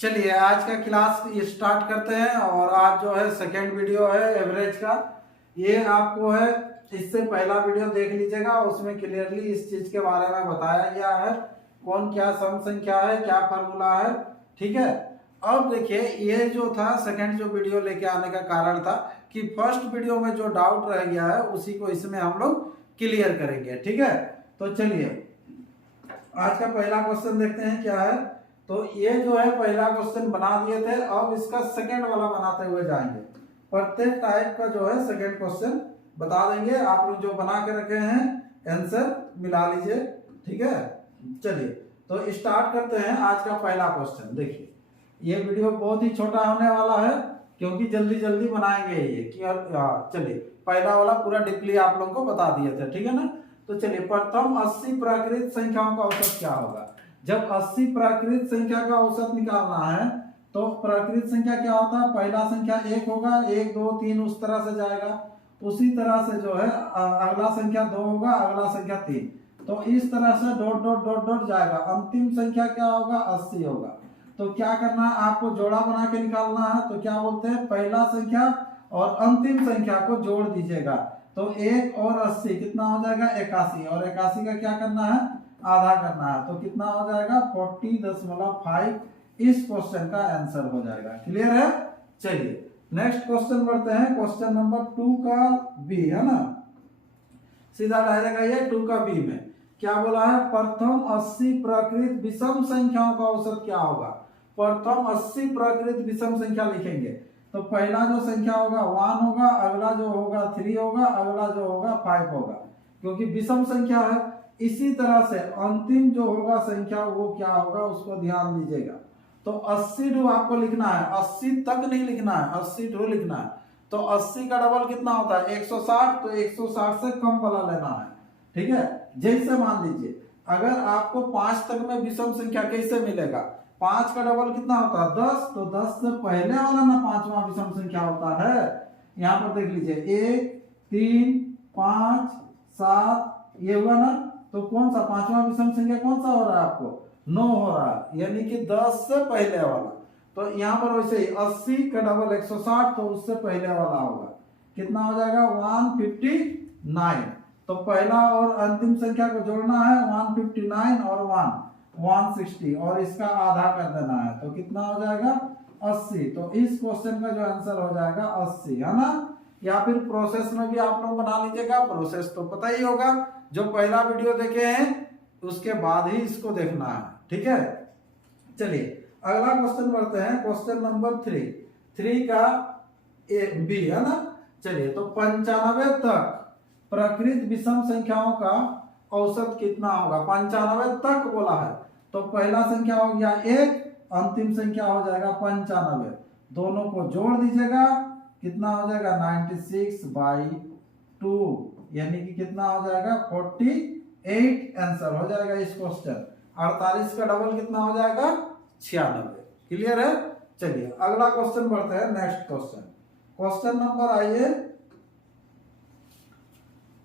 चलिए आज का क्लास स्टार्ट करते हैं। और आज जो है सेकेंड वीडियो है एवरेज का। ये आपको है, इससे पहला वीडियो देख लीजिएगा, उसमें क्लियरली इस चीज के बारे में बताया गया है कौन क्या सम संख्या है, क्या फार्मूला है। ठीक है। अब देखिए ये जो था सेकेंड जो वीडियो लेके आने का कारण था कि फर्स्ट वीडियो में जो डाउट रह गया है उसी को इसमें हम लोग क्लियर करेंगे। ठीक है। तो चलिए आज का पहला क्वेश्चन देखते हैं क्या है। तो ये जो है पहला क्वेश्चन बना दिए थे, अब इसका सेकंड वाला बनाते हुए जाएंगे। प्रत्येक टाइप का जो है सेकंड क्वेश्चन बता देंगे। आप लोग जो बना के रखे हैं आंसर मिला लीजिए। ठीक है। चलिए तो स्टार्ट करते हैं आज का पहला क्वेश्चन। देखिए ये वीडियो बहुत ही छोटा होने वाला है क्योंकि जल्दी जल्दी बनाएंगे ये कि। चलिए पहला वाला पूरा डीपली आप लोगों को बता दिए थे। ठीक है ना। तो चलिए प्रथम 80 प्राकृत संख्याओं का औसत क्या होगा। जब 80 प्राकृत संख्या का औसत निकालना है तो प्राकृत संख्या क्या होता है, पहला संख्या 1 होगा, 1 2 3 उस तरह से जाएगा। उसी तरह से जो है अगला संख्या 2 होगा, अगला संख्या 3, तो इस तरह से डॉट डॉट डॉट डॉट जाएगा। अंतिम संख्या क्या होगा, 80 होगा। तो क्या करना है, आपको जोड़ा बना के निकालना है। तो क्या बोलते हैं, पहला संख्या और अंतिम संख्या को जोड़ दीजिएगा। तो 1 और 80 कितना हो जाएगा, 81। और 81 का क्या करना है, आधा करना है। तो कितना हो जाएगा, 40.5। इस क्वेश्चन का आंसर हो जाएगा। क्लियर है। चलिए नेक्स्ट क्वेश्चन बढ़ते हैं। क्वेश्चन नंबर 2 का बी है ना, सीधा डायरेक्ट आइए 2 का बी में क्या बोला है, प्रथम 80 प्राकृत विषम संख्याओं का औसत क्या होगा। प्रथम 80 प्राकृत विषम संख्या लिखेंगे तो पहला जो संख्या होगा 1 होगा, अगला जो होगा 3 होगा, अगला जो होगा 5 होगा, क्योंकि विषम संख्या है। इसी तरह से अंतिम जो होगा संख्या वो क्या होगा, उसको ध्यान दीजिएगा। तो 80 आपको लिखना है, 80 तक नहीं लिखना है, 80 लिखना है। तो 80 का डबल कितना होता है, 160। तो 160 से कम वाला लेना है। ठीक है। जैसे मान लीजिए अगर आपको 5 तक में विषम संख्या कैसे मिलेगा, 5 का डबल कितना होता है, 10। तो 10 से पहले वाला ना पांचवा विषम संख्या होता है। यहाँ पर देख लीजिए 1 3 5 7 ये हुआ ना। तो कौन सा पांचवा विषम संख्या कौन सा हो रहा है, आपको 9 हो रहा है, यानी कि 10 से पहले वाला। तो यहाँ पर वैसे ही 80 का डबल 160, तो उससे पहले वाला होगा, कितना हो जाएगा 159। तो पहला और अंतिम संख्या को जोड़ना है, 159 और 160, और इसका आधा कर देना है। तो कितना हो जाएगा 80। तो इस क्वेश्चन का जो आंसर हो जाएगा 80 है ना। या फिर प्रोसेस में भी आप लोग बना लीजिएगा, प्रोसेस तो पता ही होगा। जो पहला वीडियो देखे हैं उसके बाद ही इसको देखना है। ठीक है। चलिए अगला क्वेश्चन बढ़ते हैं। क्वेश्चन नंबर 3 का बी है ना। चलिए तो 95 तक प्रकृत विषम संख्याओं का औसत कितना होगा। 95 तक बोला है तो पहला संख्या हो गया 1, अंतिम संख्या हो जाएगा 95। दोनों को जोड़ दीजिएगा, कितना हो जाएगा 96/2, यानी कि कितना हो जाएगा 48 आंसर हो जाएगा इस क्वेश्चन। 48 का डबल कितना हो जाएगा 96। क्लियर है। चलिए अगला क्वेश्चन बढ़ते हैं, नेक्स्ट क्वेश्चन। क्वेश्चन नंबर आइए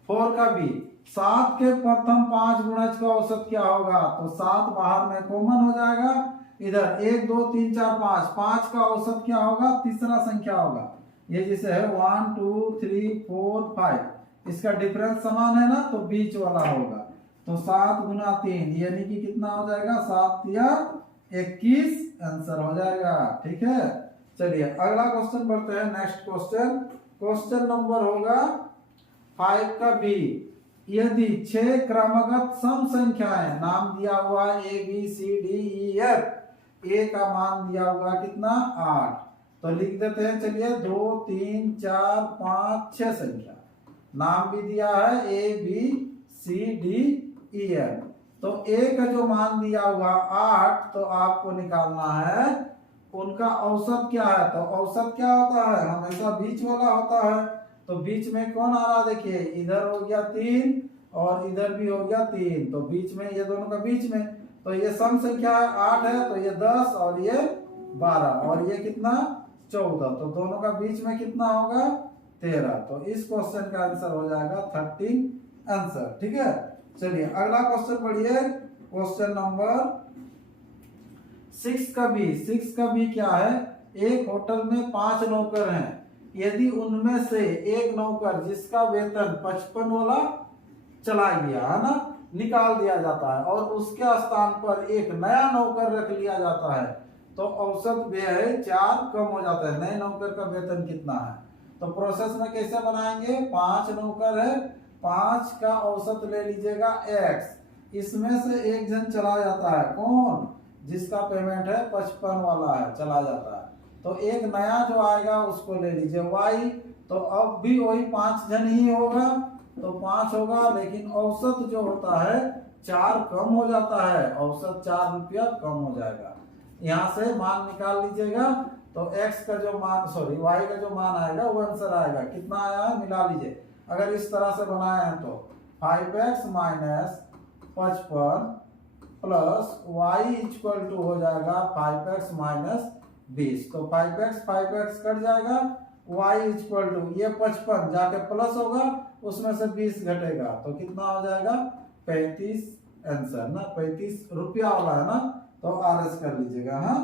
4 का बी। 7 के प्रथम 5 गुणज का औसत क्या होगा। तो 7 बाहर में कॉमन हो जाएगा, इधर 1 2 3 4 5, 5 का औसत क्या होगा, तीसरा संख्या होगा। ये जैसे है 1 2 3 4 5, इसका डिफरेंस समान है ना, तो बीच वाला होगा। तो 7 गुना 3 यानी कि कितना हो जाएगा, 7 या 21 आंसर हो जाएगा। ठीक है। चलिए अगला क्वेश्चन बढ़ते हैं, नेक्स्ट क्वेश्चन। क्वेश्चन नंबर होगा 5 का बी। यदि 6 क्रमगत सम संख्याएं, नाम दिया हुआ A B C D E F, A का मान दिया हुआ कितना 8, तो लिख देते हैं। चलिए 2 3 4 5 6 संख्या, नाम भी दिया है A B C D E F. तो ए का जो मान दिया हुआ 8, तो आपको निकालना है उनका औसत क्या है। तो औसत क्या होता है, हमेशा बीच वाला होता है। तो बीच में कौन आ रहा, देखिए इधर हो गया 3 और इधर भी हो गया 3, तो बीच में ये दोनों का बीच में। तो ये सम संख्या 8 है, तो ये 10 और ये 12 और ये कितना 14, तो दोनों का बीच में कितना होगा 13। तो इस क्वेश्चन का आंसर हो जाएगा 13 आंसर। ठीक है। चलिए अगला क्वेश्चन पढ़िए। क्वेश्चन नंबर सिक्स का बी क्या है, एक होटल में 5 नौकर हैं, यदि उनमें से एक नौकर जिसका वेतन 55 वाला चला गया है ना, निकाल दिया जाता है और उसके स्थान पर एक नया नौकर रख लिया जाता है, तो औसत व्यय 4 कम हो जाता है। नए नौकर का वेतन कितना है, तो प्रोसेस में कैसे बनाएंगे, 5 नौकर है, 5 का औसत ले लीजिएगा x, इसमें से एक जन चला जाता है, कौन, जिसका पेमेंट है 55 वाला है, चला जाता है, तो एक नया जो आएगा उसको ले लीजिए y, तो अब भी वही 5 जन ही होगा, तो 5 होगा, लेकिन औसत जो होता है 4 कम हो जाता है, औसत 4 रुपया कम हो जाएगा। यहाँ से मान निकाल लीजिएगा, तो x का जो मान y का जो मान आएगा वो आंसर आएगा, कितना आया है मिला लीजिए। अगर इस तरह से बनाए हैं तो 5x minus 55 plus y equal to हो जाएगा 5x माइनस 20, तो 5x कट जाएगा, y इक्वल टू ये 55 जाके प्लस होगा, उसमें से 20 घटेगा, तो कितना हो जाएगा 35 आंसर ना, 35 रुपया वाला है ना, तो RS कर लीजिएगा, हाँ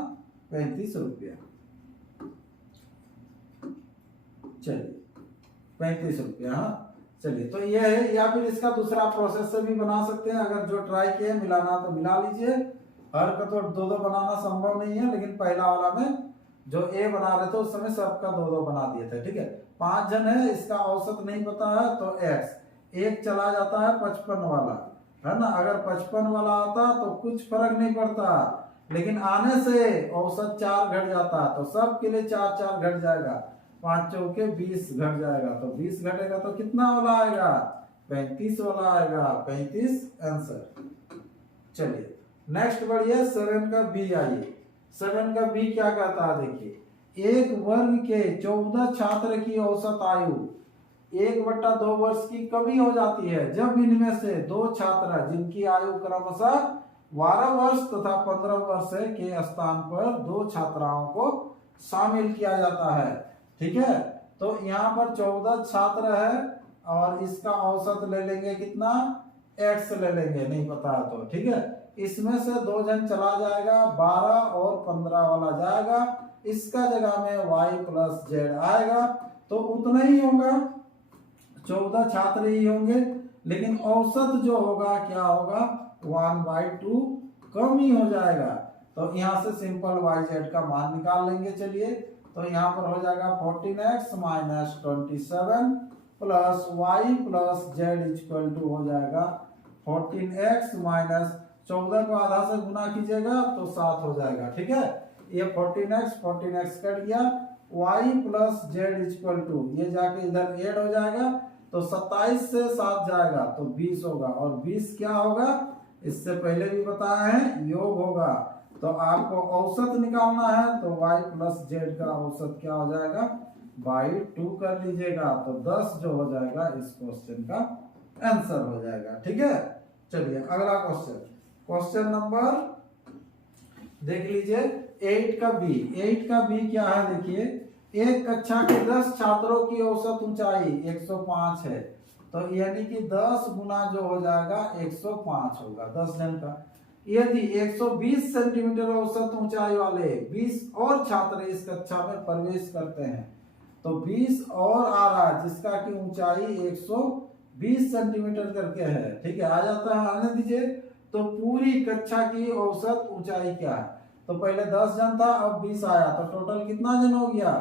35 रुपया, चलिए 35 रुपया, हाँ चलिए, तो ये है, या फिर इसका दूसरा प्रोसेस से भी बना सकते हैं, अगर जो ट्राई किए मिलाना तो मिला लीजिए, हर का तो दो बनाना संभव नहीं है, लेकिन पहला वाला में जो ए बना रहे थे उस समय सबका 2 बना दिए थे, ठीक है। 5 जन है, इसका औसत नहीं पता है, तो x एक चला जाता है 55 वाला है ना, अगर 55 वाला आता तो कुछ फर्क नहीं पड़ता, लेकिन आने से औसत 4 घट जाता, तो सब के लिए 4 घट जाएगा, 5 चौके 20 घट जाएगा, तो 20 घटेगा तो कितना वाला आएगा, 35 वाला आएगा, 35 आंसर। चलिए नेक्स्ट बढ़िए, 7 का बी आइए, 7 का बी क्या कहता है, देखिए, एक वर्ग के 14 छात्र की औसत आयु 1/2 वर्ष की कमी हो जाती है जब इनमें से 2 छात्र जिनकी आयु क्रमशः 12 वर्ष तथा 15 वर्ष के स्थान पर 2 छात्राओं को शामिल किया जाता है, ठीक है। तो यहाँ पर 14 छात्र है और इसका औसत ले लेंगे कितना, x ले लेंगे, नहीं पता है तो, ठीक है। इसमें से 2 जन चला जाएगा, 12 और 15 वाला जाएगा, इसका जगह में y प्लस z आएगा, तो उतना ही होगा, 14 छात्र ही होंगे, लेकिन औसत जो होगा क्या होगा, 1/2 कम ही हो जाएगा, तो यहाँ से सिंपल yz का मान निकाल लेंगे। चलिए, तो यहाँ पर हो जाएगा 14x minus 27 plus y plus z equal to हो जाएगा 14x माइनस 14 को आधा से गुना कीजिएगा तो 7 हो जाएगा, ठीक है। ये 14x कट गया, y plus z equal to ये जाके इधर ऐड हो जाएगा, तो 27 से 7 जाएगा तो 20 होगा, और 20 क्या होगा, इससे पहले भी बताया है, योग होगा, तो आपको औसत निकालना है, तो y प्लस z का औसत क्या हो जाएगा, बाई 2 कर लीजिएगा, तो 10 जो हो जाएगा इस क्वेश्चन का आंसर हो जाएगा, ठीक है। चलिए अगला क्वेश्चन, क्वेश्चन नंबर देख लीजिए 8 का बी क्या है, देखिए, एक कक्षा के 10 छात्रों की औसत ऊंचाई 105 है, तो यानी कि 10 गुना जो हो जाएगा 105 होगा 10 जन का। यदि 120 सेंटीमीटर औसत ऊंचाई वाले 20 और छात्र इस कक्षा में प्रवेश करते हैं, तो 20 और आ रहा है जिसका की ऊंचाई 120 सेंटीमीटर करके है, ठीक है, आ जाता है, आने दीजिए। तो पूरी कक्षा की औसत ऊंचाई क्या है, तो पहले 10 जन था, अब 20 आया, तो टोटल कितना जन हो गया,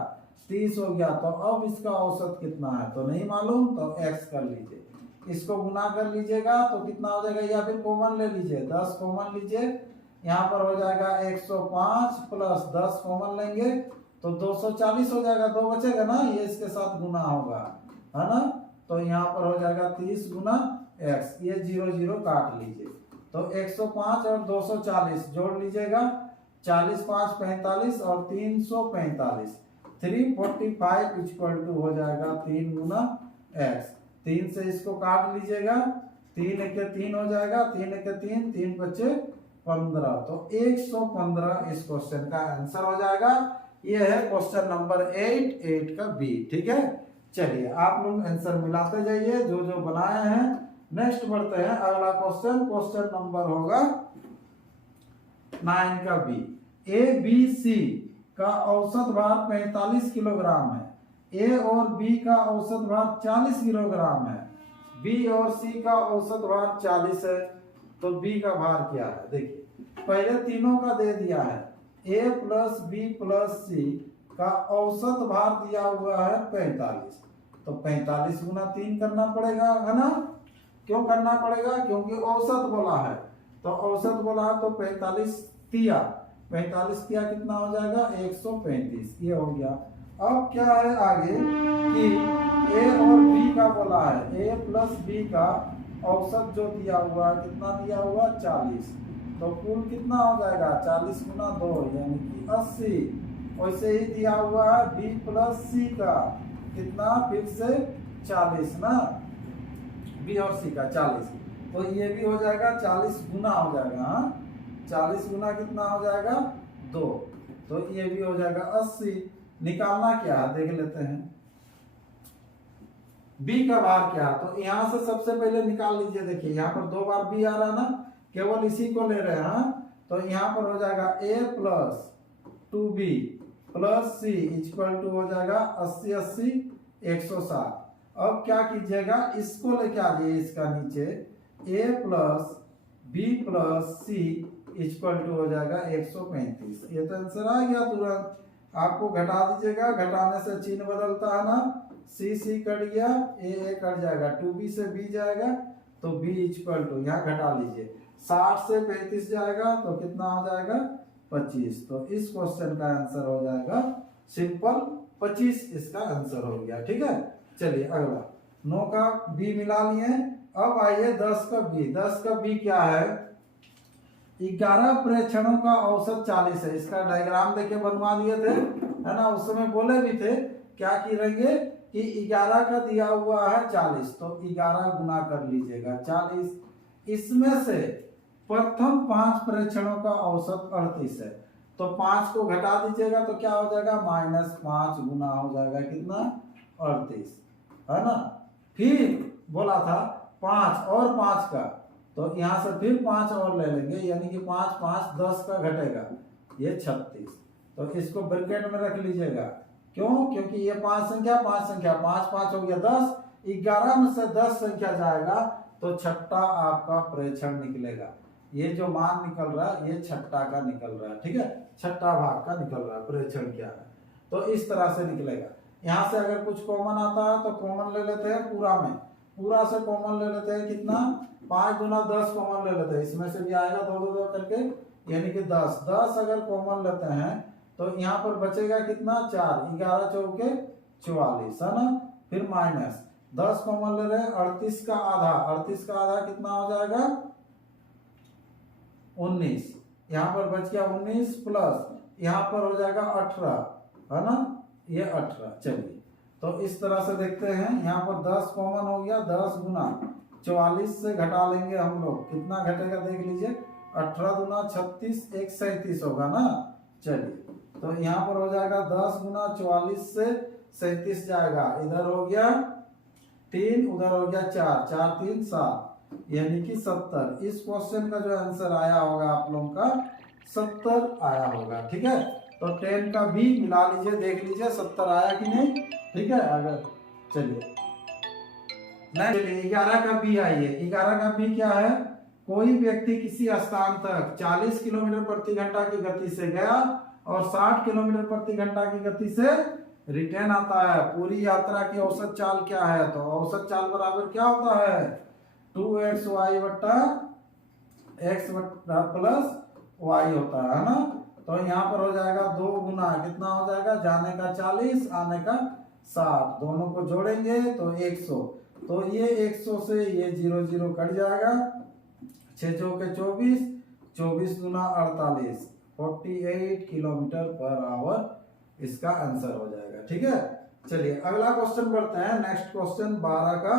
30 हो गया, तो अब इसका औसत कितना है, तो नहीं मालूम, तो x कर लीजिए, इसको गुना कर लीजिएगा तो कितना हो जाएगा, या फिर कॉमन ले लीजिए, 10 कॉमन लीजिए, यहाँ पर हो जाएगा 105 प्लस 10 कॉमन लेंगे तो 240 हो जाएगा, 2 बचेगा ना, ये इसके साथ गुना होगा, है ना, तो यहाँ पर हो जाएगा 30 गुना x, ये 0 0 काट लीजिए, तो 105 और 240 जोड़ लीजिएगा, 40 5 45 और 345, 345 इक्वल टू हो जाएगा 3 गुना x, 3 से इसको काट लीजिएगा, 3 एक 3 हो जाएगा, 3 एक 3, 3 बचे 15, तो 115 इस क्वेश्चन का आंसर हो जाएगा। ये है क्वेश्चन नंबर 8 का बी, ठीक है। चलिए आप लोग आंसर मिलाते जाइए जो जो बनाए हैं। नेक्स्ट बढ़ते हैं अगला क्वेश्चन, क्वेश्चन नंबर होगा 9 का बी। ए बी सी का औसत भार 45 किलोग्राम है, ए और बी का औसत भार 40 किलोग्राम है, बी और सी का औसत भार 40 है, तो बी का भार क्या है? देखिए पहले तीनों का दे दिया है, ए प्लस बी प्लस सी का औसत भार दिया हुआ है 45, तो 45 गुना 3 करना पड़ेगा, है ना? क्यों करना पड़ेगा? क्योंकि औसत बोला है, तो औसत बोला है तो 45 तिया, 45 तिया कितना हो जाएगा? 135, ये हो गया। अब क्या है आगे कि ए और बी का बोला है, ए प्लस बी का औसत जो दिया हुआ है कितना दिया हुआ? 40, तो कुल कितना हो जाएगा? 40 गुना 2 यानी कि 80। वैसे ही दिया हुआ है बी प्लस सी का कितना? फिर से 40 ना, बी और सी का 40, तो ये भी हो जाएगा 40 गुना हो जाएगा। हाँ 40 गुना कितना हो जाएगा? 2, तो ये भी हो जाएगा 80। निकालना क्या है देख लेते हैं, बी का भार क्या है? तो यहां से सबसे पहले निकाल लीजिए। देखिए यहाँ पर 2 बार बी आ रहा है ना, केवल इसी को ले रहे हैं। हाँ तो यहाँ पर हो जाएगा a plus 2b plus C equal to हो जाएगा 80 80 160। अब क्या कीजिएगा, इसको लेके आ जाइए इसका नीचे, a plus B plus C equal to हो जाएगा 135। ये तो आंसर आ गया तुरंत। आपको घटा दीजिएगा, घटाने से चिन्ह बदलता है ना, सी सी कट गया, ए कट जाएगा, 2b से b जाएगा, तो b इक्वल टू यहाँ घटा लीजिए, 60 से 35 जाएगा तो कितना हो जाएगा? 25। तो इस क्वेश्चन का आंसर हो जाएगा सिंपल 25, इसका आंसर हो गया। ठीक है, चलिए अगला 9 का बी मिला लिए। अब आइए 10 का बी। 10 का बी क्या है? 11 प्रेक्षणों का औसत 40 है। इसका डायग्राम देके बनवा दिए थे, है ना, उस समय बोले भी थे क्या करेंगे कि 11 का दिया हुआ है 40, तो 11 गुना कर लीजिएगा 40। इसमें से प्रथम 5 प्रेक्षणों का औसत 38 है, तो 5 को घटा दीजिएगा तो क्या हो जाएगा? -5 गुना हो जाएगा कितना? 38, है ना। फिर बोला था 5 और 5 का, तो यहाँ से फिर 5 और ले लेंगे, यानी कि 5 5 10 का घटेगा, ये 36। तो इसको ब्रैकेट में रख लीजिएगा। क्यों? क्योंकि ये 5 संख्या 5 संख्या 5 5 हो गया 10, 11 में से 10 संख्या जाएगा तो छठा आपका प्रेक्षण निकलेगा। ये जो मान निकल रहा है ये छठा का निकल रहा है। ठीक है, छठा भाग का निकल रहा है प्रेक्षण क्या है, तो इस तरह से निकलेगा। यहाँ से अगर कुछ कॉमन आता है तो कॉमन ले लेते हैं, पूरा में पूरा से कॉमन ले लेते हैं। कितना? 5 गुना 10 कॉमन ले लेते हैं, इसमें से भी आएगा 2 2 2 करके, यानी कि 10 10 अगर कॉमन लेते हैं तो यहाँ पर बचेगा कितना? 4, 11 चौके 44, है ना। फिर माइनस 10 कॉमन ले रहे हैं, 38 का आधा, 38 का आधा कितना हो जाएगा? 19। यहाँ पर बच गया 19 प्लस यहाँ पर हो जाएगा 18, है ना, ये 18। चलिए तो इस तरह से देखते हैं, यहाँ पर 10 कॉमन हो गया, 10 गुना 44 से घटा लेंगे हम लोग, कितना घटेगा देख लीजिए, 18 गुना 36 137 होगा ना। चलिए तो यहाँ पर हो जाएगा 10 गुना 44 से 37 जाएगा, इधर हो गया 3, उधर हो गया 4, 4 3 7, यानी कि 70। इस क्वेश्चन का जो आंसर आया होगा आप लोगों का 70 आया होगा। ठीक है, तो 10 का भी मिला लीजिए, देख लीजिए 70 आया कि नहीं। ठीक है, अगर चलिए चलिए 11 का बी आइए। 11 का बी क्या है? कोई व्यक्ति किसी स्थान तक 40 किलोमीटर प्रति घंटा की गति से गया और 60 किलोमीटर प्रति घंटा की गति से रिटर्न आता है। पूरी यात्रा की औसत चाल क्या है? तो औसत चाल बराबर क्या होता है? 2xy बट्टा x प्लस y होता है ना। तो यहाँ पर हो जाएगा 2 गुना कितना हो जाएगा? जाने का 40 आने का 60, दोनों को जोड़ेंगे तो 100, तो ये 100 से ये 0 0 कट जाएगा, 6 चौके 24, 24 गुना 48, 48 किलोमीटर पर आवर इसका आंसर हो जाएगा। ठीक है, चलिए अगला क्वेश्चन पढ़ते हैं। नेक्स्ट क्वेश्चन 12 का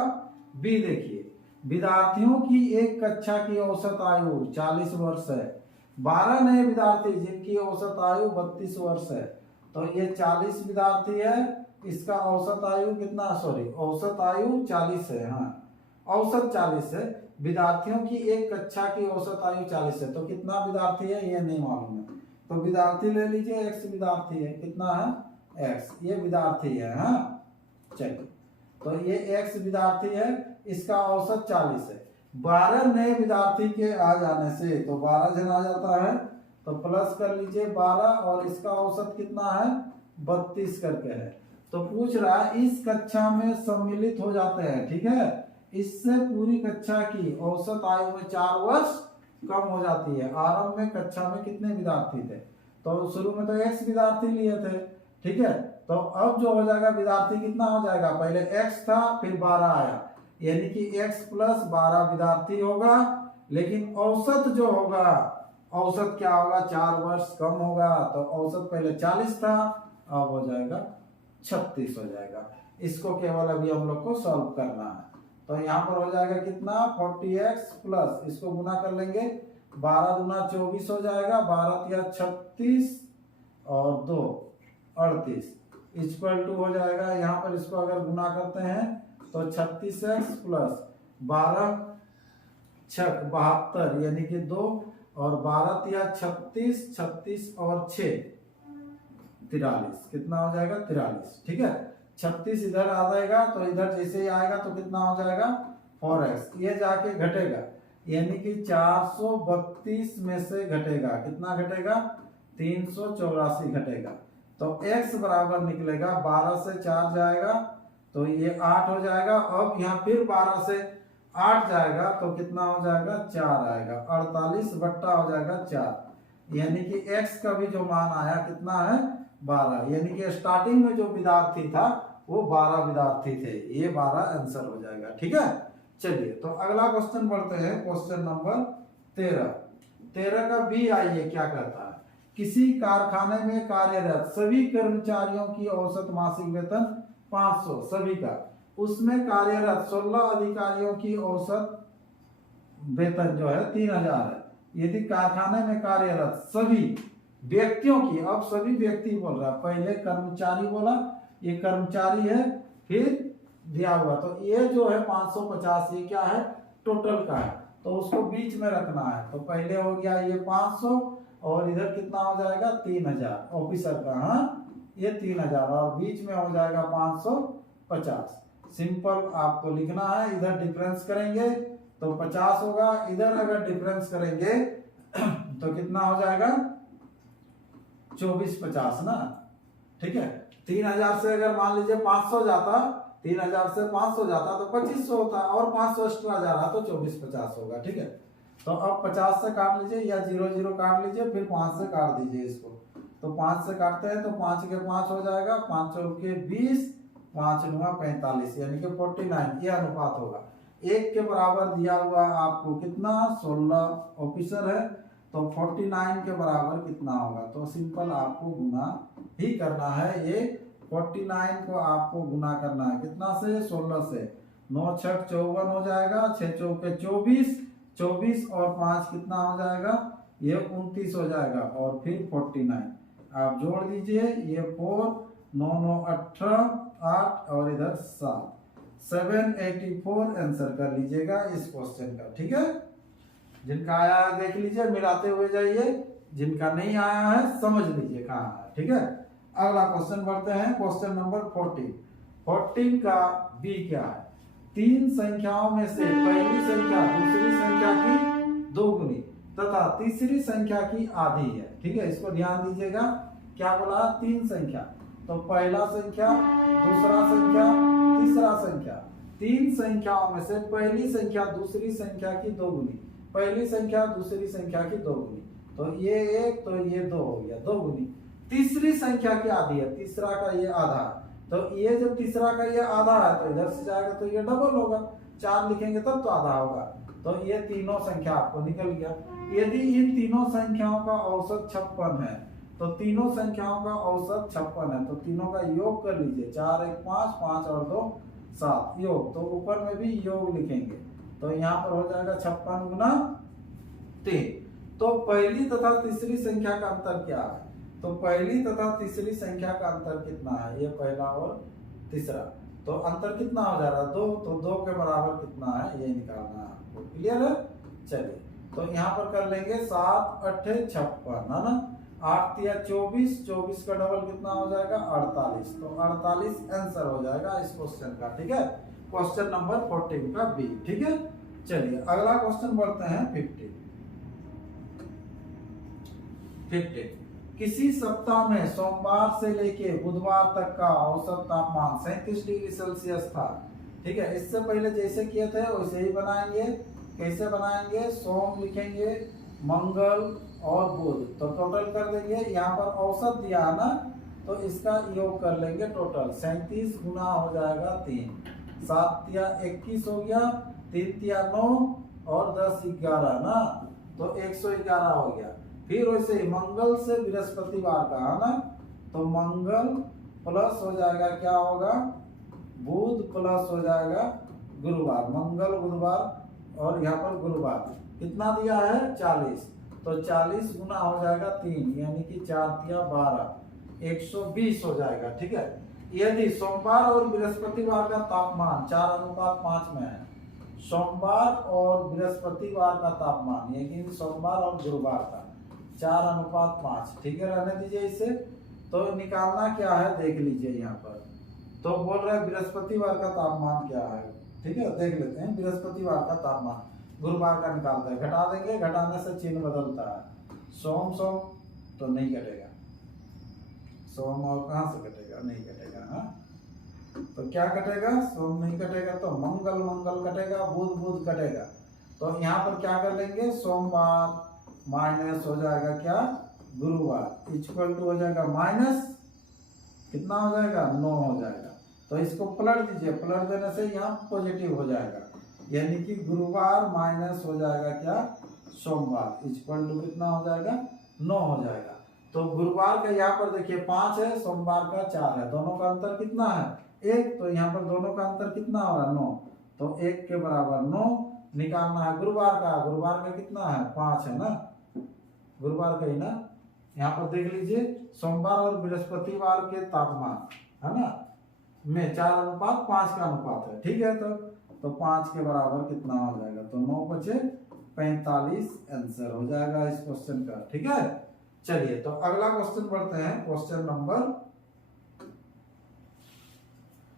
बी देखिए। विद्यार्थियों की एक कक्षा की औसत आयु 40 वर्ष है। 12 नए विद्यार्थी जिनकी औसत आयु 32 वर्ष है। तो ये 40 विद्यार्थी है, इसका औसत आयु कितना? सॉरी, औसत आयु 40 है। हाँ, औसत 40 है। विद्यार्थियों की एक कक्षा की औसत आयु 40 है, तो कितना विद्यार्थी है ये नहीं मालूम है। तो विद्यार्थी ले लीजिए, x विद्यार्थी है, कितना है x, ये विद्यार्थी है। हाँ चलिए, तो ये x विद्यार्थी है, इसका औसत 40 है। 12 नए विद्यार्थी के आ जाने से, तो 12 जन आ जाता है, तो प्लस कर लीजिए 12, और इसका औसत कितना है 32 करके है। तो पूछ रहा है इस कक्षा में सम्मिलित हो जाते हैं, ठीक है, इससे पूरी कक्षा की औसत आयु में 4 वर्ष कम हो जाती है। आरंभ में कक्षा में कितने विद्यार्थी थे, तो शुरू में तो x विद्यार्थी लिए थे, ठीक है, तो अब जो हो जाएगा विद्यार्थी कितना हो जाएगा, पहले x था फिर 12 आया, यानी कि x प्लस 12 विद्यार्थी होगा, लेकिन औसत जो होगा, औसत क्या होगा 4 वर्ष कम होगा, तो औसत पहले 40 था, अब हो जाएगा 36 हो जाएगा। इसको केवल अभी हम लोग को सॉल्व करना है। तो यहाँ पर हो जाएगा कितना 40x प्लस, इसको गुना कर लेंगे, 12 गुना 24 हो जाएगा, 12 या 36 और 2 38 इक्वल टू हो जाएगा। यहाँ पर इसको अगर गुना करते हैं तो 36x प्लस 12 छक 72 यानी कि 2, और 12 या 36, 36 और 6 43, कितना हो जाएगा 43, ठीक है। 36 इधर आ जाएगा, तो इधर जैसे ही आएगा तो कितना हो जाएगा 4x, ये जाके घटेगा, यानी कि 432 में से घटेगा, कितना घटेगा 384 घटेगा। तो x बराबर निकलेगा 12 से 4 जाएगा तो ये 8 हो जाएगा। अब यहाँ फिर 12 से 8 जाएगा तो कितना हो जाएगा 4 आएगा, 48 बट्टा हो जाएगा 4, यानी कि x का भी जो मान आया कितना है 12, यानी कि स्टार्टिंग में जो विद्यार्थी था वो 12 विद्यार्थी थे, ये 12 आंसर हो जाएगा, ठीक है। चलिए तो अगला क्वेश्चन पढ़ते हैं, क्वेश्चन नंबर 13 का बी आइए क्या कहता है। किसी कारखाने में कार्यरत सभी कर्मचारियों की औसत मासिक वेतन 500, सभी का, उसमें कार्यरत 16 अधिकारियों की औसत वेतन जो है 3000 है। यदि कारखाने में कार्यरत सभी व्यक्तियों की, अब सभी व्यक्ति बोल रहा है, पहले कर्मचारी बोला, ये कर्मचारी है, फिर दिया हुआ, तो ये जो है 550, ये क्या है टोटल का है, तो उसको बीच में रखना है। तो पहले हो गया ये 500 और इधर कितना हो जाएगा 3000 ऑफिसर का, हाँ ये 3000 और बीच में हो जाएगा 550। सिंपल आपको लिखना है, इधर डिफरेंस करेंगे तो 50 होगा, इधर अगर डिफरेंस करेंगे तो कितना हो जाएगा 2450 ना, ठीक है। 3000 से अगर मान लीजिए 500 जाता, 3000 से 500 जाता तो 2500 होता, और 500 एक्स्ट्रा जा रहा तो 2450 होगा, ठीक है। तो अब 50 से काट लीजिए या 0 काट लीजिए, फिर 5 से काट दीजिए इसको, तो 5 से काटते हैं तो 5 के 5 हो जाएगा, 5 के 20, 5 9 45, यानी कि 49, ये अनुपात होगा। 1 के बराबर दिया हुआ आपको कितना 16 ऑफिसर है, तो 49 के बराबर कितना होगा, तो सिंपल आपको गुना ही करना है, ये 49 को आपको गुना करना है कितना से 16 से, 9 6 54 हो जाएगा, 6 चौके 24, 24 और 5 कितना हो जाएगा ये 29 हो जाएगा, और फिर 49 आप जोड़ दीजिए, ये 4 9 9 18 8 और इधर 784 आंसर कर लीजिएगा इस क्वेश्चन का, ठीक है। जिनका आया है देख लीजिए, मिलाते हुए जाइए, जिनका नहीं आया है समझ लीजिए कहाँ है, ठीक है। अगला क्वेश्चन बढ़ते हैं, क्वेश्चन नंबर 14 का बी क्या है। 3 संख्याओं में से पहली संख्या दूसरी संख्या की 2 गुनी तथा तीसरी संख्या की आधी है, ठीक है। इसको ध्यान दीजिएगा, क्या बोला 3 संख्या, तो पहला संख्या दूसरा संख्या तीसरा संख्या, 3 संख्याओं में से पहली संख्या दूसरी संख्या की 2 गुनी, पहली संख्या दूसरी संख्या की 2 गुनी, तो ये 1 तो ये 2 हो गया 2 गुनी, तीसरी संख्या की आधी है, तीसरा का ये आधा, तो ये जब तीसरा का ये आधा है तो इधर से जाएगा तो ये डबल होगा, 4 लिखेंगे तब तो आधा होगा, तो ये तीनों संख्या आपको निकल गया। यदि इन तीनों संख्याओं का औसत 56 है, तो तीनों संख्याओं का औसत 56 है, तो तीनों का योग कर लीजिए, 4 1 5 5 और 2 7 योग, तो ऊपर में भी योग लिखेंगे, तो यहाँ पर हो जाएगा 56 गुना 3। तो पहली तथा तीसरी संख्या का अंतर क्या है, तो पहली तथा तीसरी संख्या का अंतर कितना है, ये पहला और तीसरा, तो अंतर कितना हो जा रहा है 2, तो 2 के बराबर कितना है ये निकालना है आपको, क्लियर है। चलिए तो यहाँ पर कर लेंगे 7 8 56 है ना, 8 या 24, 24 का डबल कितना हो जाएगा 48, तो 48 आंसर हो जाएगा इस क्वेश्चन का। ठीक है, क्वेश्चन नंबर 14 का बी। ठीक है, चलिए अगला क्वेश्चन बढ़ते हैं 15। किसी सप्ताह में सोमवार से लेके बुधवार तक का औसत तापमान 37 डिग्री सेल्सियस था। ठीक है, इससे पहले जैसे किए थे वैसे ही बनाएंगे। कैसे बनाएंगे, सोम लिखेंगे, मंगल और बुध, तो टोटल कर देंगे। यहाँ पर औसत दिया है ना, तो इसका योग कर लेंगे टोटल। 37 गुना हो जाएगा 3, 7 या 21 हो गया, 3 या 9 और 10 11 ना, तो 111 हो गया। फिर वैसे ही मंगल से बृहस्पतिवार का है ना, तो मंगल प्लस हो जाएगा क्या होगा, बुध प्लस हो जाएगा गुरुवार। मंगल बुधवार और यहाँ पर गुरुवार कितना दिया है 40, तो 40 गुना हो जाएगा 3 यानी कि 4 या 12, 120 हो जाएगा। ठीक है, यदि सोमवार और बृहस्पतिवार का तापमान 4:5 में है, सोमवार और बृहस्पतिवार का तापमान यानी सोमवार और गुरुवार का 4:5, ठीक है, रहने दीजिए इसे। तो निकालना क्या है देख लीजिए यहाँ पर, तो बोल रहे हैं बृहस्पतिवार का तापमान क्या है। ठीक है, देख लेते हैं बृहस्पतिवार का तापमान, गुरुवार का निकालते हैं, घटा देंगे, घटाने से चिन्ह बदलता है। सोम सोम तो नहीं घटेगा, सोम और कहाँ से घटेगा, नहीं घटेगा। हाँ, तो क्या कटेगा, सोम नहीं कटेगा तो मंगल मंगल कटेगा, बुध बुध कटेगा। तो यहाँ पर क्या कर लेंगे, सोमवार माइनस हो जाएगा क्या गुरुवार, इक्वल टू हो जाएगा माइनस कितना हो जाएगा 9 हो जाएगा। तो इसको पलट दीजिए, पलट देने से यहाँ पॉजिटिव हो जाएगा, यानी कि गुरुवार माइनस हो जाएगा क्या सोमवार, इक्वल टू कितना हो जाएगा 9 हो जाएगा। तो गुरुवार का यहाँ पर देखिए 5 है, सोमवार का 4 है, दोनों का अंतर कितना है 1, तो यहाँ पर दोनों का अंतर कितना हो रहा है 9, तो 1 के बराबर 9 निकालना है गुरुवार का। गुरुवार का कितना है 5 है ना, गुरुवार का ही ना। यहाँ पर देख लीजिए सोमवार और बृहस्पतिवार के तापमान है ना में 4:5 का अनुपात है। ठीक है, तो 5 के बराबर कितना हो जाएगा, तो 9 बचे 45 आंसर हो जाएगा इस क्वेश्चन का। ठीक है, चलिए तो अगला क्वेश्चन बढ़ते हैं, क्वेश्चन नंबर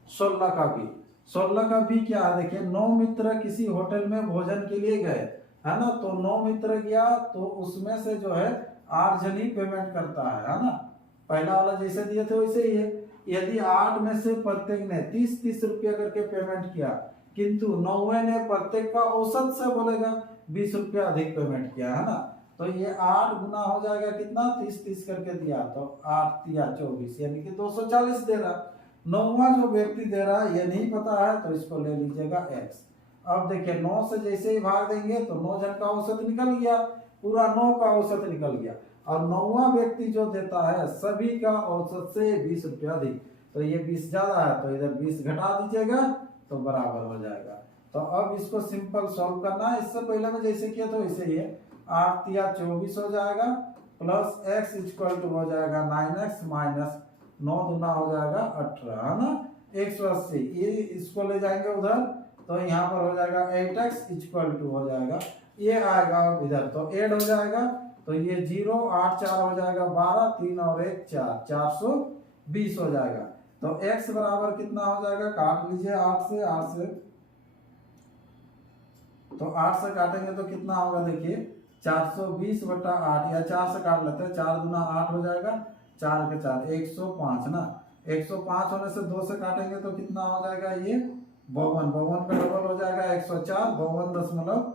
16 का भी। 16 का भी क्या है देखिए, 9 मित्र किसी होटल में भोजन के लिए गए है ना, तो 9 मित्र गया तो उसमें से जो है 8 जन ही पेमेंट करता है ना, पहला वाला जैसे दिए थे वैसे ही है। यदि 8 में से प्रत्येक ने 30-30 रुपया करके पेमेंट किया, किंतु 9वें ने प्रत्येक का औसत से बोलेगा 20 रुपया अधिक पेमेंट किया है ना, तो ये 8 गुना हो जाएगा कितना 30-30 करके दिया, तो 8 या 24 यानी कि 240 दे रहा। 9वां जो व्यक्ति दे रहा है ये नहीं पता है, तो इसको ले लीजिएगा x। अब देखिए 9 से जैसे ही भाग देंगे तो 9 जन का औसत निकल गया, पूरा 9 का औसत निकल गया, और 9वां व्यक्ति जो देता है सभी का औसत से 20 रुपया अधिक, तो ये 20 ज्यादा है तो इधर 20 घटा दीजिएगा तो बराबर हो जाएगा। तो अब इसको सिंपल सॉल्व करना है, इससे पहले में जैसे किया तो वैसे ही है। 8 या 24 हो जाएगा प्लस x इक्वल टू हो जाएगा 9x माइनस 9 दूना हो जाएगा 18 है ना, 180। ये इसको ले जाएंगे उधर तो यहाँ पर हो जाएगा 8x इक्वल टू हो जाएगा, ये आएगा इधर तो ऐड हो जाएगा, तो ये 0 8 4 हो जाएगा 12, 3 और 1 4, 420 हो जाएगा। तो x बराबर कितना हो जाएगा, काट लीजिए 8 से, तो 8 से काटेंगे तो कितना होगा देखिए 420 बटा 8, या 4 से काट लेते हैं, 4 दूना 8 हो जाएगा, 4 के 4 105 ना, 105 होने से 2 से काटेंगे तो कितना हो जाएगा ये 52, 52 का डबल हो जाएगा 104, 52 दशमलव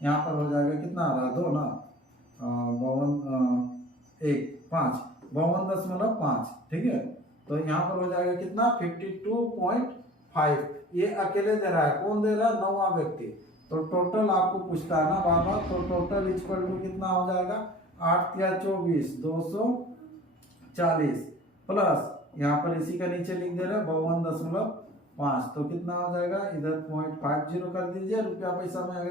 यहाँ पर हो जाएगा कितना आ रहा 2 ना, 52.5, ठीक है, तो यहाँ पर हो जाएगा कितना 52.5। ये अकेले दे रहा है, कौन दे रहा है 9वां व्यक्ति, तो टोटल आपको पूछता है ना बाबा, तो टोटल इक्वल टू कितना हो जाएगा 8 या 24 240 प्लस यहाँ पर इसी का नीचे लिख दे रहे हैं 52.5, तो कितना हो जाएगा इधर 0.50 कर दीजिए, रुपया पैसा में अगर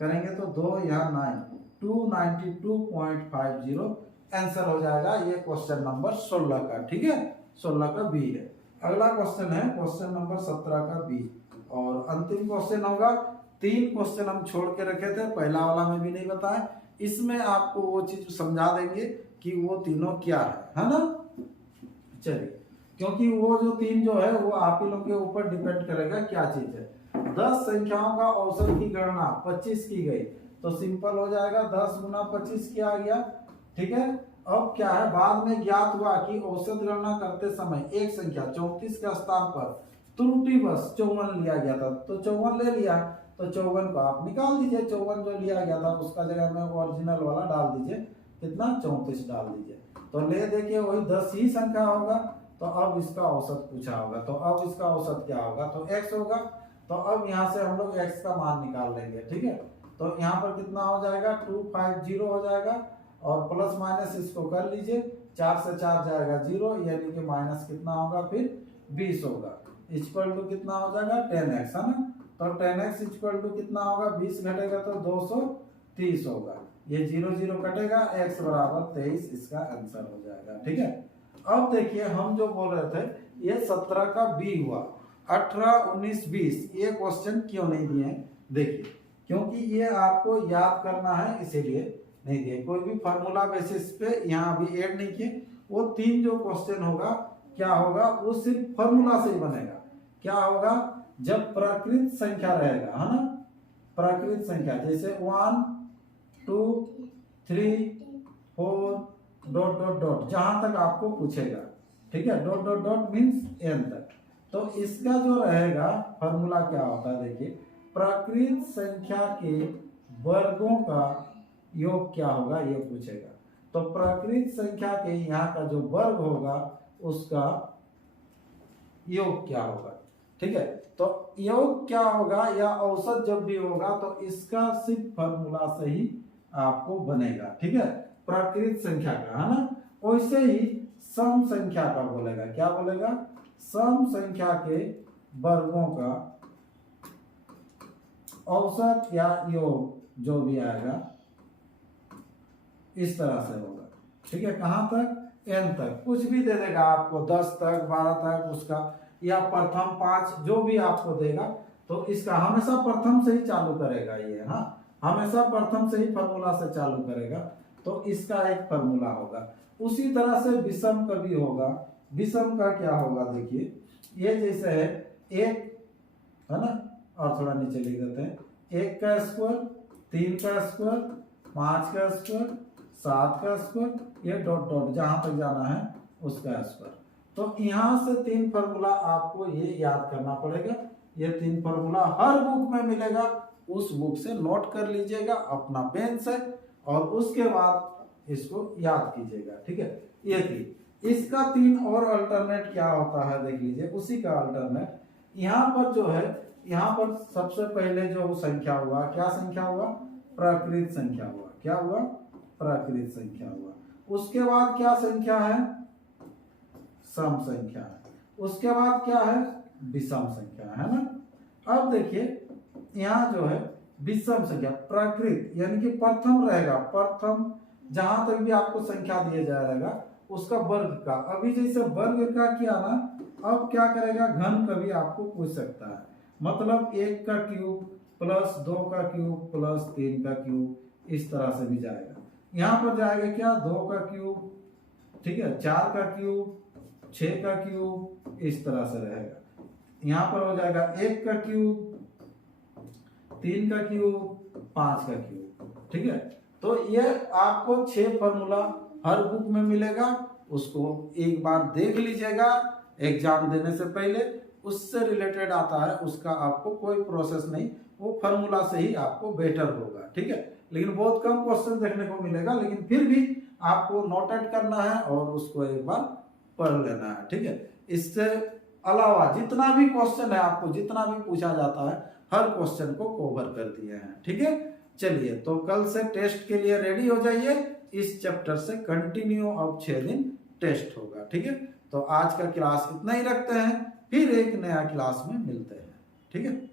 करेंगे तो 2 यहाँ 9 292.50 आंसर हो जाएगा ये क्वेश्चन नंबर 16 का। ठीक है, 16 का बी है। अगला क्वेश्चन है क्वेश्चन नंबर 17 का बी, और अंतिम क्वेश्चन होगा। 3 क्वेश्चन हम छोड़ के रखे थे, पहला वाला में भी नहीं बताया, इसमें आपको वो चीज समझा देंगे कि वो तीनों क्या है ना। चलिए, क्योंकि वो जो तीन जो है वो आप ही लोग के ऊपर डिपेंड करेगा क्या चीज है। 10 संख्याओं का औसत की गणना 25 की गई, तो सिंपल हो जाएगा 10 गुना 25 किया गया। ठीक है, अब क्या है, बाद में ज्ञात हुआ कि औसत गणना करते समय एक संख्या 34 के स्थान पर त्रुटिवश 54 लिया गया था, तो 54 ले लिया, तो 54 को आप निकाल दीजिए। 54 जो लिया गया था उसका जगह में ओरिजिनल वाला डाल दीजिए, कितना 34 डाल दीजिए, तो ले देखिए वही 10 ही संख्या होगा। तो अब इसका औसत पूछा होगा, तो अब इसका औसत क्या होगा, तो x होगा। तो अब यहाँ से हम लोग x का मान निकाल लेंगे। ठीक है, तो यहाँ पर कितना हो जाएगा 250 हो जाएगा, और प्लस माइनस इसको कर लीजिए, 4 से 4 जाएगा 0, यानी कि माइनस कितना होगा फिर 20 होगा, इक्वल टू कितना हो जाएगा 10x, है ना। तो 10x इक्वल टू कितना होगा, 20 घटेगा तो 230 होगा, ये 0 0 कटेगा, x बराबर 23 इसका आंसर हो जाएगा। ठीक है, अब देखिए हम जो बोल रहे थे ये 17 का बी हुआ, 18 19 20 ये क्वेश्चन क्यों नहीं दिए हैं, देखिए क्योंकि ये आपको याद करना है इसीलिए नहीं दिए। कोई भी फार्मूला बेसिस पे यहाँ अभी ऐड नहीं किए। वो तीन जो क्वेश्चन होगा क्या होगा, वो सिर्फ फार्मूला से ही बनेगा। क्या होगा, जब प्राकृत संख्या रहेगा, है ना, प्राकृत संख्या जैसे 1 2 3 4 डॉट डॉट डॉट जहां तक आपको पूछेगा। ठीक है, dot dot dot means N तक। तो इसका जो रहेगा फॉर्मूला क्या होता है, देखिए प्राकृत संख्या के वर्गों का योग क्या होगा ये पूछेगा। तो प्राकृत संख्या के यहाँ का जो वर्ग होगा उसका योग क्या होगा। ठीक है, तो योग क्या होगा या औसत जब भी होगा तो इसका सिर्फ फॉर्मूला से ही आपको बनेगा। ठीक है, प्राकृत संख्या का, है ना। वैसे ही सम संख्या का बोलेगा, क्या बोलेगा, सम संख्या के वर्गों का औसत या योग जो भी आएगा इस तरह से होगा। ठीक है, कहां तक, n तक, कुछ भी दे देगा आपको, 10 तक 12 तक उसका, या प्रथम 5 जो भी आपको देगा, तो इसका हमेशा प्रथम से ही चालू करेगा ये, हाँ हमेशा प्रथम से ही फॉर्मूला से चालू करेगा, तो इसका एक फॉर्मूला होगा। उसी तरह से विषम का भी होगा। विषम का क्या होगा, देखिए ये जैसे है एक, है ना, और थोड़ा नीचे लिख देते हैं, 1 का स्क्वायर, 3 का स्क्वायर, 5 का स्क्वायर, 7 का स्क्वायर, ये डॉट डॉट जहां तक जाना है उसका स्क्वायर। तो यहां से 3 फॉर्मूला आपको ये याद करना पड़ेगा। ये 3 फॉर्मूला हर बुक में मिलेगा, उस बुक से नोट कर लीजिएगा अपना पेन से, और उसके बाद इसको याद कीजिएगा। ठीक है, ये 3, इसका 3 और अल्टरनेट क्या होता है देख लीजिए, उसी का अल्टरनेट यहाँ पर जो है, यहाँ पर सबसे पहले जो संख्या हुआ, क्या संख्या हुआ, प्राकृत संख्या हुआ, क्या हुआ, प्राकृत संख्या हुआ। उसके बाद क्या संख्या है, सम संख्या है। उसके बाद क्या है, विषम संख्या है ना। अब देखिए यहाँ जो है विषम संख्या, प्राकृत यानी कि प्रथम रहेगा, प्रथम जहां तक भी आपको संख्या दिया जाएगा उसका वर्ग का। अभी जैसे वर्ग का किया ना, अब क्या करेगा, घन का भी आपको पूछ सकता है, मतलब 1 का क्यूब प्लस 2 का क्यूब प्लस 3 का क्यूब, इस तरह से भी जाएगा। यहाँ पर जाएगा क्या, 2 का क्यूब, ठीक है, 4 का क्यूब, 6 का क्यूब, इस तरह से रहेगा। यहाँ पर हो जाएगा 1 का क्यूब, 3 का क्यूब, 5 का क्यूब। ठीक है, तो ये आपको 6 फॉर्मूला हर बुक में मिलेगा, उसको एक बार देख लीजिएगा एग्जाम देने से पहले, उससे रिलेटेड आता है, उसका आपको कोई प्रोसेस नहीं, वो फॉर्मूला से ही आपको बेटर होगा। ठीक है, लेकिन बहुत कम क्वेश्चन देखने को मिलेगा, लेकिन फिर भी आपको नोट आउट करना है और उसको एक बार पढ़ लेना है। ठीक है, इससे अलावा जितना भी क्वेश्चन है, आपको जितना भी पूछा जाता है, हर क्वेश्चन को कवर कर दिए हैं। ठीक है, चलिए तो कल से टेस्ट के लिए रेडी हो जाइए। इस चैप्टर से कंटिन्यू अब 6 दिन टेस्ट होगा। ठीक है, तो आज का क्लास इतना ही रखते हैं, फिर एक नया क्लास में मिलते हैं। ठीक है।